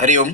हरिओम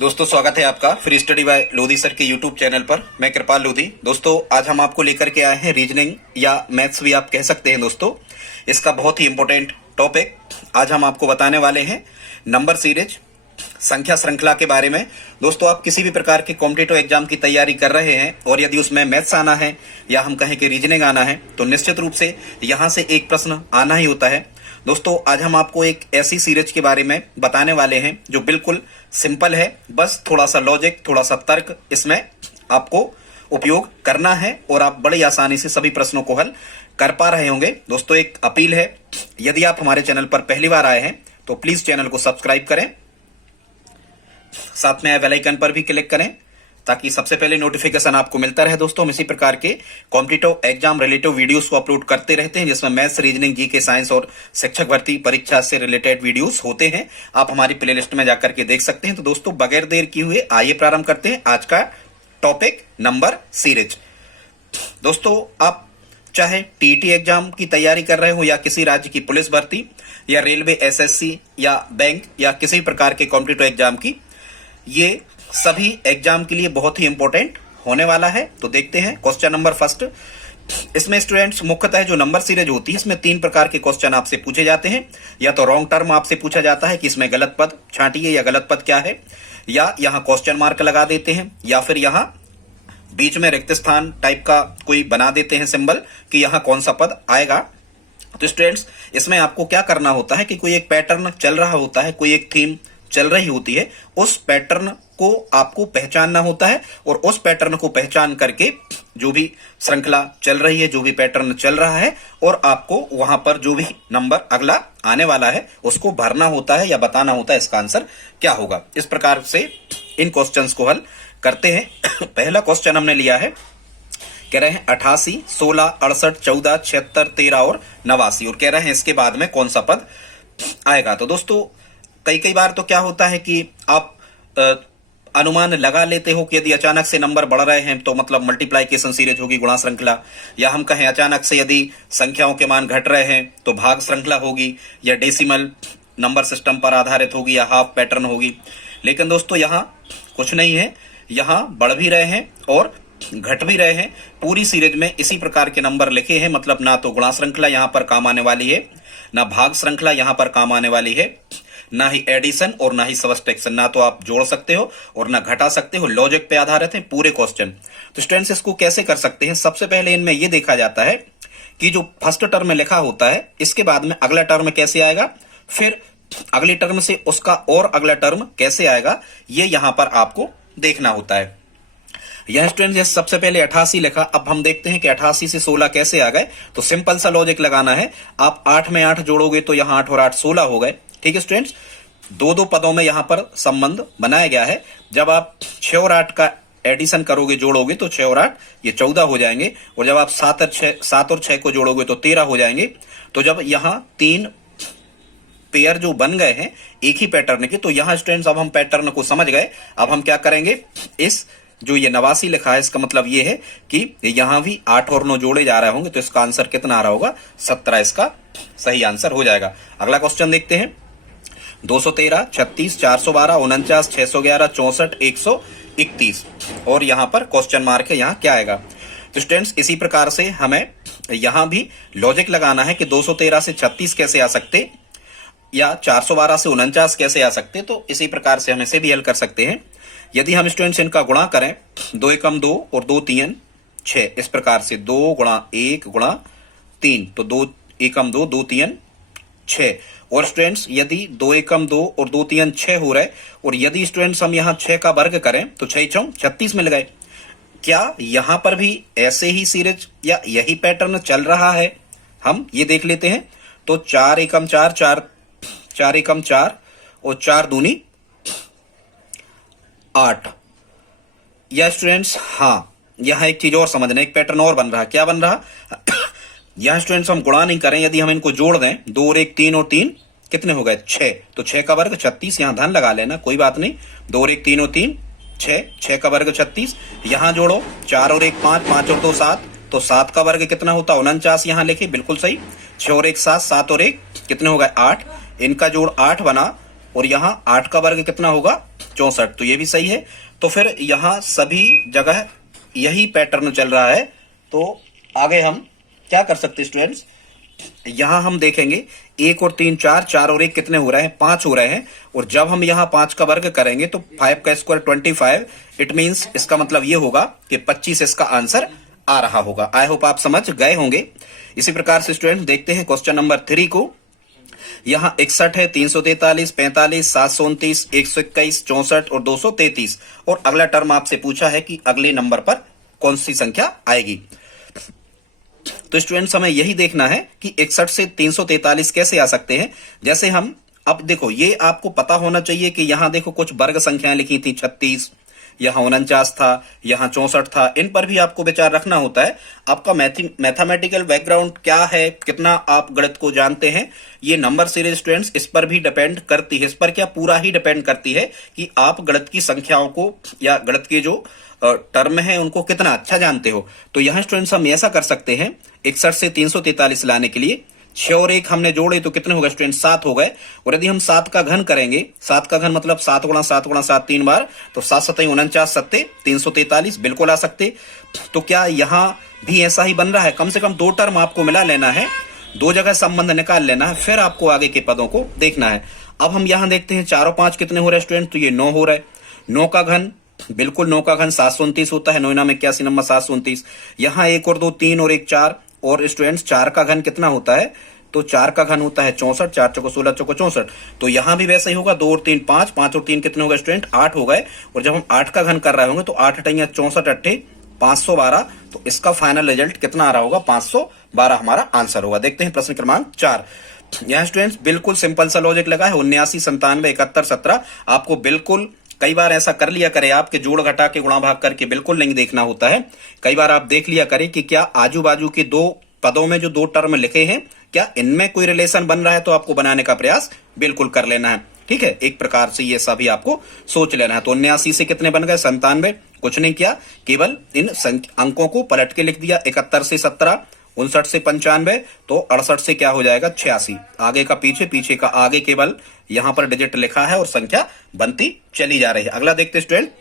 दोस्तों, स्वागत है आपका free study bye Lodhi sir के यूट्यूब चैनल पर। मैं कृपाल लोधी। दोस्तों, आज हम आपको लेकर के आए हैं रीजनिंग या मैथ्स भी आप कह सकते हैं। दोस्तों, इसका बहुत ही इंपॉर्टेंट टॉपिक आज हम आपको बताने वाले हैं, नंबर सीरीज, संख्या श्रृंखला के बारे में। दोस्तों, आप किसी भी प्रकार के कॉम्पिटिटिव एग्जाम की तैयारी कर रहे हैं और यदि उसमें मैथ्स आना है या हम कहें कि रीजनिंग आना है, तो निश्चित रूप से यहां से एक प्रश्न आना ही होता है। दोस्तों, आज हम आपको एक ऐसी सीरीज के बारे में बताने वाले हैं जो बिल्कुल सिंपल है। बस थोड़ा सा लॉजिक, थोड़ा सा तर्क इसमें आपको उपयोग करना है और आप बड़ी आसानी से सभी प्रश्नों को हल कर पा रहे होंगे। दोस्तों, एक अपील है, यदि आप हमारे चैनल पर पहली बार आए हैं तो प्लीज चैनल को सब्सक्राइब करें, साथ में बेल आइकन पर भी क्लिक करें ताकि सबसे पहले नोटिफिकेशन आपको मिलता रहे। दोस्तों, हम इसी प्रकार के कॉम्पिटिटिव एग्जाम रिलेटिव वीडियोस को अपलोड करते रहते हैं, जिसमें मैथ्स, रीजनिंग, जीके, साइंस और शिक्षक भर्ती परीक्षा से रिलेटेड वीडियोस होते हैं। आप हमारी प्लेलिस्ट में जाकर के देख सकते हैं। तो दोस्तों, बगैर देर किए हुए आइए प्रारंभ करते हैं आज का टॉपिक, नंबर सीरीज। दोस्तों, आप चाहे टीईटी एग्जाम की तैयारी कर रहे हो या किसी राज्य की पुलिस भर्ती या रेलवे, एसएससी या बैंक या किसी प्रकार के कॉम्पिटिटिव एग्जाम की, ये सभी एग्जाम के लिए बहुत ही इंपॉर्टेंट होने वाला है। तो देखते हैं क्वेश्चन नंबर फर्स्ट। इसमें स्टूडेंट्स मुख्यतः जो नंबर सीरीज होती है, इसमें 3 प्रकार के क्वेश्चन आपसे पूछे जाते हैं। या तो रॉन्ग टर्म आपसे पूछा जाता है कि इसमें गलत पद छांटिए या गलत पद क्या है, या यहाँ क्वेश्चन मार्क लगा देते हैं, या फिर यहाँ बीच में रिक्त स्थान टाइप का कोई बना देते हैं सिंबल कि यहाँ कौन सा पद आएगा। तो स्टूडेंट्स, इसमें आपको क्या करना होता है कि कोई एक पैटर्न चल रहा होता है, कोई एक थीम चल रही होती है, उस पैटर्न को आपको पहचानना होता है और उस पैटर्न को पहचान करके जो भी श्रृंखला चल रही है, जो भी पैटर्न चल रहा है, और आपको वहां पर जो भी नंबर अगला आने वाला है उसको भरना होता है या बताना होता है इसका आंसर क्या होगा। इस प्रकार से इन क्वेश्चंस को हल करते हैं। पहला क्वेश्चन हमने लिया है, कह रहे हैं 88, 16, 68, 14, 76, 13 और 89, और कह रहे हैं इसके बाद में कौन सा पद आएगा। तो दोस्तों, कई बार तो क्या होता है कि आप अनुमान लगा लेते हो कि यदि अचानक से नंबर बढ़ रहे हैं तो मतलब मल्टीप्लाइकेशन सीरीज होगी, गुणा श्रृंखला, या हम कहें अचानक से यदि संख्याओं के मान घट रहे हैं तो भाग श्रृंखला होगी, या डेसिमल नंबर सिस्टम पर आधारित होगी, या हाफ पैटर्न होगी। लेकिन दोस्तों, यहाँ कुछ नहीं है, यहाँ बढ़ भी रहे हैं और घट भी रहे हैं। पूरी सीरीज में इसी प्रकार के नंबर लिखे हैं, मतलब ना तो गुणा श्रृंखला यहां पर काम आने वाली है, ना भाग श्रृंखला यहां पर काम आने वाली है, ना ही एडिशन और ना ही सबट्रैक्शन। ना तो आप जोड़ सकते हो और ना घटा सकते हो। लॉजिक पे आधारित है पूरे क्वेश्चन। तो स्टूडेंट्स, इसको कैसे कर सकते हैं? सबसे पहले इनमें यह देखा जाता है कि जो फर्स्ट टर्म में लिखा होता है, इसके बाद में अगला टर्म कैसे आएगा, फिर अगले टर्म से उसका और अगला टर्म कैसे आएगा, ये यहां पर आपको देखना होता है। यह स्टूडेंट जैसे सबसे पहले 88 लिखा, अब हम देखते हैं कि 88 से 16 कैसे आ गए। तो सिंपल सा लॉजिक लगाना है, आप 8 में 8 जोड़ोगे तो यहां 8 और 8 16 हो गए। ठीक है स्टूडेंट्स, दो पदों में यहां पर संबंध बनाया गया है। जब आप 6 और 8 का एडिशन करोगे, जोड़ोगे, तो 6 और 8 ये 14 हो जाएंगे, और जब आप 7 और 6 को जोड़ोगे तो 13 हो जाएंगे। तो जब यहां 3 पेयर जो बन गए हैं एक ही पैटर्न के, तो यहां स्टूडेंट्स अब हम पैटर्न को समझ गए। अब हम क्या करेंगे, इस जो ये 89 लिखा है, इसका मतलब ये है कि यहां भी 8 और 9 जोड़े जा रहे होंगे, तो इसका आंसर कितना आ रहा होगा, 17 इसका सही आंसर हो जाएगा। अगला क्वेश्चन देखते हैं, 213, 36, 412, 49, 611, 64, 131, और यहां पर क्वेश्चन मार्क है, यहां क्या आएगा। तो स्टूडेंट्स, इसी प्रकार से हमें यहां भी लॉजिक लगाना है कि 213 से 36 कैसे आ सकते, या 412 से 49 कैसे आ सकते। तो इसी प्रकार से हम इसे भी हल कर सकते हैं। यदि हम स्टूडेंट्स इनका गुणा करें, 2 एकम 2 और 2 तीन 6, इस प्रकार से 2 गुणा 1 गुणा 3, तो 2 एकम 2, 2 तीन 6। और स्टूडेंट्स, यदि 2 एकम 2 और 2 तीन 6 हो रहे, और यदि स्टूडेंट्स हम यहाँ 6 का वर्ग करें तो 6 चौं 36 मिल गए। क्या यहां पर भी ऐसे ही सीरीज या यही पैटर्न चल रहा है, हम ये देख लेते हैं। तो 4 एकम 4, 4 एकम 4 और 4 दूनी 8। या स्टूडेंट्स, हाँ, यहां एक चीज और समझना, एक पैटर्न और बन रहा। क्या बन रहा? यहां स्टूडेंट्स हम गुणा नहीं करें, यदि हम इनको जोड़ दें, 2 और 1 3 और 3 कितने हो गए, 6। तो 6 का वर्ग 36, यहां धन लगा लेना, कोई बात नहीं। 2 और 1 3 और 3 6, 6 का वर्ग 36, यहां जोड़ो, 4 और 1 5, 5 और 2 7, तो 7 का वर्ग कितना होता, 49, यहां लिखे, बिल्कुल सही। 6 और 1 7, 7 और 1 कितने हो गए, 8, इनका जोड़ 8 बना, और यहाँ 8 का वर्ग कितना होगा 64, तो ये भी सही है। तो फिर यहाँ सभी जगह यही पैटर्न चल रहा है। तो आगे हम क्या कर सकते स्टूडेंट्स, यहां हम देखेंगे 1 और 3 4, 4 और 1 कितने हो रहे हैं 5 हो रहे हैं। और जब हम यहां 5 का वर्ग करेंगे तो 5 का स्क्वायर 25, इट मींस इसका मतलब ये होगा कि 25 इसका आंसर आ रहा होगा। आई होप आप समझ गए होंगे। इसी प्रकार से स्टूडेंट देखते हैं क्वेश्चन नंबर 3 को। यहाँ 61 है, 343, 45, 729, 121, 64 और 233। और अगला टर्म आपसे पूछा है कि अगले नंबर पर कौन सी संख्या आएगी। तो स्टूडेंट्स हमें यही देखना है कि 61 से 343 कैसे आ सकते हैं। जैसे हम अब देखो, ये आपको पता होना चाहिए कि यहां देखो कुछ वर्ग संख्याएं लिखी थी 36, यहां 49 था, यहां 64 था। इन पर भी आपको विचार रखना होता है। आपका मैथमेटिकल बैकग्राउंड क्या है, कितना आप गणित को जानते हैं, ये नंबर सीरीज स्टूडेंट्स इस पर भी डिपेंड करती है। इस पर क्या पूरा ही डिपेंड करती है कि आप गणित की संख्याओं को या गणित के जो टर्म है उनको कितना अच्छा जानते हो। तो यहां स्टूडेंट्स हम ऐसा कर सकते हैं, 61 से 343 लाने के लिए 6 और 1 हमने जोड़े तो कितने हो गए स्टूडेंट 7 हो गए। और यदि हम 7 का घन करेंगे, 7 का घन मतलब 7 गुणा 7 गुणा 7 3 बार, तो 7 7 49 7 343 बिल्कुल आ सकते। तो क्या यहां भी ऐसा ही बन रहा है? कम से कम 2 टर्म आपको मिला लेना है, 2 जगह संबंध निकाल लेना है, फिर आपको आगे के पदों को देखना है। अब हम यहां देखते हैं 4 और 5 कितने हो रहे स्टूडेंट, तो ये 9 हो रहे। 9 का घन बिल्कुल 9 का घन 729 होता है, 9 में 81 नंबर 729। यहाँ 1 और 2 3 और 1 4। और स्टूडेंट्स 4 का घन कितना होता है, तो 4 का घन होता है 64, 4 चौको 16 चौको 64। तो यहां भी वैसा ही होगा, 2 और 3 5, 5 और 3 कितने हो गए स्टूडेंट 8 हो गए। और जब हम 8 का घन कर रहे होंगे तो 8 अट्ठे 64 अट्ठे 512। तो इसका फाइनल रिजल्ट कितना आ रहा होगा 512 हमारा आंसर होगा। देखते हैं प्रश्न क्रमांक 4। यहाँ स्टूडेंट्स बिल्कुल सिंपल सा लॉजिक लगा है, 79 97 71 17। आपको बिल्कुल कई बार ऐसा कर लिया करे आपके जोड़ घटा के गुणा भाग करके बिल्कुल नहीं देखना होता है। कई बार आप देख लिया करें कि क्या आजू बाजू के 2 पदों में जो 2 टर्म लिखे हैं क्या इनमें कोई रिलेशन बन रहा है, तो आपको बनाने का प्रयास बिल्कुल कर लेना है। ठीक है, एक प्रकार से ये सभी आपको सोच लेना है। तो 79 से कितने बन गए 97, कुछ नहीं किया, केवल इन अंकों को पलट के लिख दिया। 71 से 17, 59 से 95, तो 68 से क्या हो जाएगा 86। आगे का पीछे, पीछे का आगे, केवल यहां पर डिजिट लिखा है और संख्या बनती चली जा रही है। अगला देखते स्टूडेंट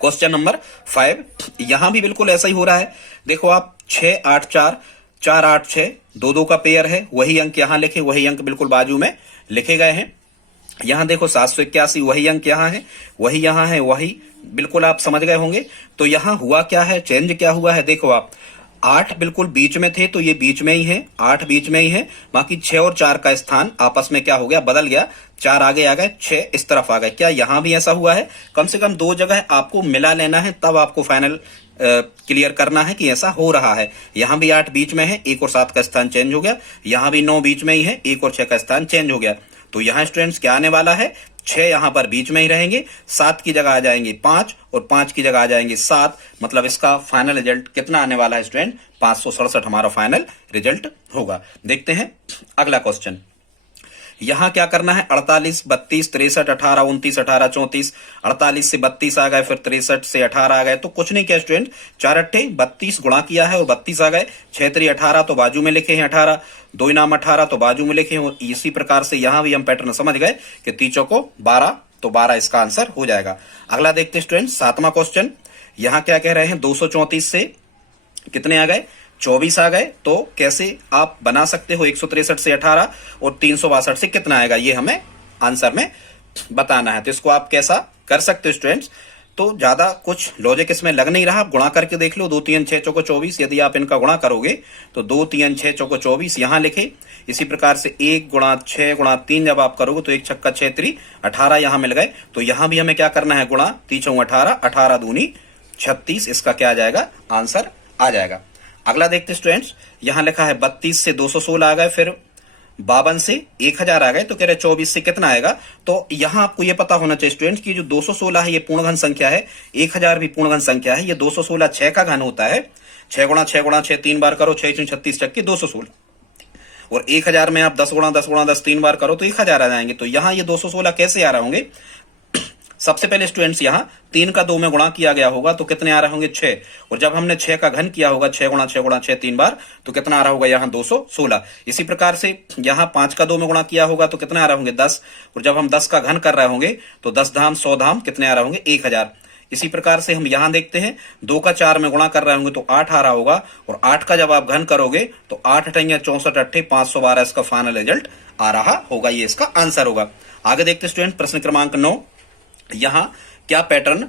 क्वेश्चन नंबर 5। यहां भी बिल्कुल ऐसा ही हो रहा है। देखो आप 6 8 4, 4 8 6, 2 2 का पेयर है, वही अंक यहां लिखे, वही अंक बिल्कुल बाजू में लिखे गए हैं। यहां देखो 781, वही अंक यहां है, वही यहां है, वही बिल्कुल आप समझ गए होंगे। तो यहां हुआ क्या है, चेंज क्या हुआ है, देखो आप 8 बिल्कुल बीच में थे तो ये बीच में ही है, 8 बीच में ही है। बाकी 6 और 4 का स्थान आपस में क्या हो गया, बदल गया। 4 आगे आ गए, 6 इस तरफ आ गए। क्या यहां भी ऐसा हुआ है? कम से कम 2 जगह आपको मिला लेना है, तब आपको फाइनल क्लियर करना है कि ऐसा हो रहा है। यहां भी 8 बीच में है, 1 और 7 का स्थान चेंज हो गया। यहां भी 9 बीच में ही है, 1 और 6 का स्थान चेंज हो गया। तो यहां स्टूडेंट्स क्या आने वाला है, 6 यहां पर बीच में ही रहेंगे, 7 की जगह आ जाएंगे 5 और 5 की जगह आ जाएंगे 7। मतलब इसका फाइनल रिजल्ट कितना आने वाला है स्टूडेंट 567 हमारा फाइनल रिजल्ट होगा। देखते हैं अगला क्वेश्चन। यहां क्या करना है, 48 32 63 18 29 18 34। 48 से 32 आ गए, फिर 63 से 18 आ गए। तो कुछ नहीं किया स्टूडेंट, 4 अट्ठे 32 गुणा किया है और 32 आ गए। 6 3 18 तो बाजू में लिखे हैं 18, 2 इनाम 18 तो बाजू में लिखे हैं। इसी प्रकार से यहां भी हम पैटर्न समझ गए कि 3 को 12, तो 12 इसका आंसर हो जाएगा। अगला देखते स्टूडेंट 7वां क्वेश्चन। यहां क्या कह रहे हैं, 234 से कितने आ गए 24 आ गए। तो कैसे आप बना सकते हो, 163 से 18 और 362 से कितना आएगा, ये हमें आंसर में बताना है। तो इसको आप कैसा कर सकते हो स्टूडेंट्स, तो ज्यादा कुछ लॉजिक इसमें लग नहीं रहा, आप गुणा करके देख लो। 2 3 6 चौको 24, यदि आप इनका गुणा करोगे तो 2 3 6 चौको 24 यहां लिखे। इसी प्रकार से 1 गुणा 6 गुणा 3 जब आप करोगे तो 1 छक्का 6 3 18 यहां मिल गए। तो यहां भी हमें क्या करना है, गुणा 3 18, 18 दूनी 36, इसका क्या आ जाएगा, आंसर आ जाएगा। अगला देखते स्टूडेंट्स, यहां लिखा है 32 से 216 आ गए, फिर 52 से 1000 आ गए। तो कह रहे 24 से कितना आएगा। तो यहां आपको यह पता होना चाहिए स्टूडेंट्स कि जो 216 है ये पूर्णघन संख्या है, 1000 भी पूर्णघन संख्या है। ये 216 6 का घन होता है। 6 गुणा 6 गुणा 6 3 बार करो, 6 36 चक्के 216। और 1000 में आप 10 गुणा 10 गुणा 10 3 बार करो तो 1000 आ जाएंगे। तो यहां ये 216 कैसे आ रहे होंगे, सबसे पहले स्टूडेंट्स यहाँ 3 का 2 में गुणा किया गया होगा तो कितने आ रहे होंगे 6, और जब हमने 6 का घन किया होगा 6 गुणा 6 गुणा 6 3 बार तो कितना आ रहा होगा यहाँ 216। इसी प्रकार से यहाँ 5 का 2 में गुणा किया होगा तो कितने आ रहे होंगे 10, और जब हम 10 का घन कर रहे होंगे तो 10 धाम 100 धाम कितने आ रहे होंगे 1000। इसी प्रकार से हम यहां देखते हैं 2 का 4 में गुणा कर रहे होंगे तो 8 आ रहा होगा, और 8 का जब आप घन करोगे तो 8 अठैया 64 अट्ठे 512 इसका फाइनल रिजल्ट आ रहा होगा। ये इसका आंसर होगा। आगे देखते स्टूडेंट प्रश्न क्रमांक 9। यहां क्या पैटर्न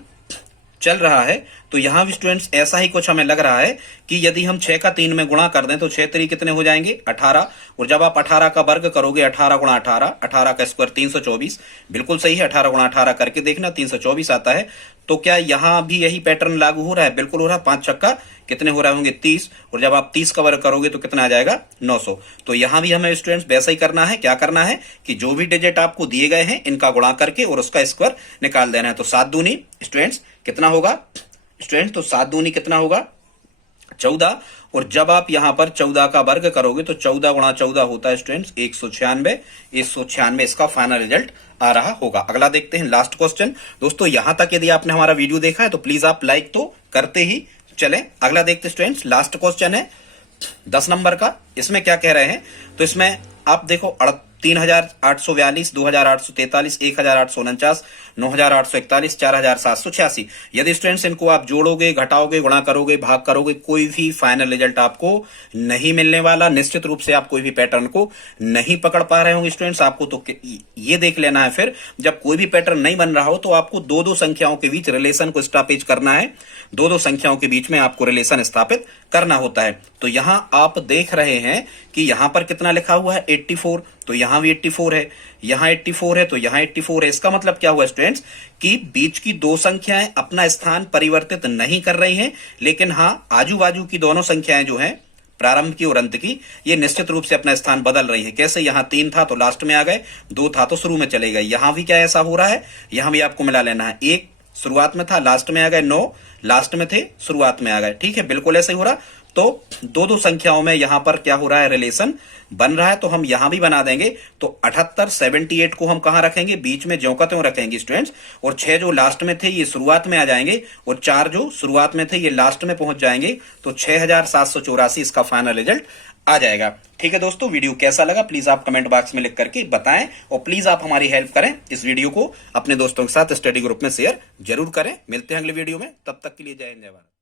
चल रहा है, तो यहां भी स्टूडेंट्स ऐसा ही कुछ हमें लग रहा है कि यदि हम 6 का 3 में गुणा कर दें तो 6 3 कितने हो जाएंगे 18, और जब आप 18 का वर्ग करोगे 18 गुणा 18, 18 का स्क्वायर 324, बिल्कुल सही है। 18 गुणा 18 करके देखना 324 आता है। तो क्या यहां भी यही पैटर्न लागू हो रहा है? बिल्कुल हो रहा है। 5 छक्का कितने हो रहे होंगे 30, और जब आप 30 का वर्ग करोगे तो कितना आ जाएगा 900। तो यहां भी हमें स्टूडेंट्स वैसा ही करना है। क्या करना है कि जो भी डिजिट आपको दिए गए हैं इनका गुणा करके और उसका स्क्वायर निकाल देना है। तो 7 दूनी स्टूडेंट्स कितना होगा स्टूडेंट, तो 7 दूनी कितना होगा 14, और जब आप यहां पर 14 का वर्ग करोगे तो 14 गुणा 14 होता है स्टूडेंट्स 196। 196 इसका फाइनल रिजल्ट आ रहा होगा। अगला देखते हैं लास्ट क्वेश्चन। दोस्तों यहां तक यदि आपने हमारा वीडियो देखा है तो प्लीज आप लाइक तो करते ही चलें। अगला देखते स्टूडेंट्स लास्ट क्वेश्चन है 10 नंबर का। इसमें क्या कह रहे हैं, तो इसमें आप देखो 3842, 2843, 1849, 9841, 4786। यदि स्टूडेंट्स इनको आप जोड़ोगे, घटाओगे, गुणा करोगे, भाग करोगे, कोई भी फाइनल रिजल्ट आपको नहीं मिलने वाला। निश्चित रूप से आप कोई भी पैटर्न को नहीं पकड़ पा रहे होंगे स्टूडेंट्स। आपको तो ये देख लेना है फिर जब कोई भी पैटर्न नहीं बन रहा हो तो आपको दो दो संख्याओं के बीच रिलेशन को स्टॉपेज करना है। दो दो संख्याओं के बीच में आपको रिलेशन स्थापित करना होता है। तो यहां आप देख रहे हैं कि यहां पर कितना लिखा हुआ है 84, तो यहां भी 84 है, यहां 84 है, तो यहां 84 है। इसका मतलब क्या हुआ स्टूडेंट्स कि बीच की दो संख्याएं अपना स्थान परिवर्तित नहीं कर रही हैं, लेकिन हां आजू बाजू की दोनों संख्याएं जो हैं प्रारंभ की और अंत की, ये निश्चित रूप से अपना स्थान बदल रही है। कैसे, यहां 3 था तो लास्ट में आ गए, 2 था तो शुरू में चले गए। यहां भी क्या ऐसा हो रहा है, यहां भी आपको मिला लेना है। 1 शुरुआत में था लास्ट में आ गए, 9 लास्ट में थे शुरुआत में आ गए। ठीक है, बिल्कुल ऐसे ही हो रहा। तो दो दो संख्याओं में यहां पर क्या हो रहा है, रिलेशन बन रहा है। तो हम यहां भी बना देंगे। तो 78 78 को हम कहां रखेंगे, बीच में ज्यों का त्यों रखेंगे स्टूडेंट्स, और 6 जो लास्ट में थे ये शुरुआत में आ जाएंगे, और 4 जो शुरुआत में थे ये लास्ट में पहुंच जाएंगे। तो 6784 इसका फाइनल रिजल्ट आ जाएगा। ठीक है दोस्तों, वीडियो कैसा लगा प्लीज आप कमेंट बॉक्स में लिख करके बताएं, और प्लीज आप हमारी हेल्प करें। इस वीडियो को अपने दोस्तों के साथ स्टडी ग्रुप में शेयर जरूर करें। मिलते हैं अगले वीडियो में, तब तक के लिए जय हिंद जय भारत।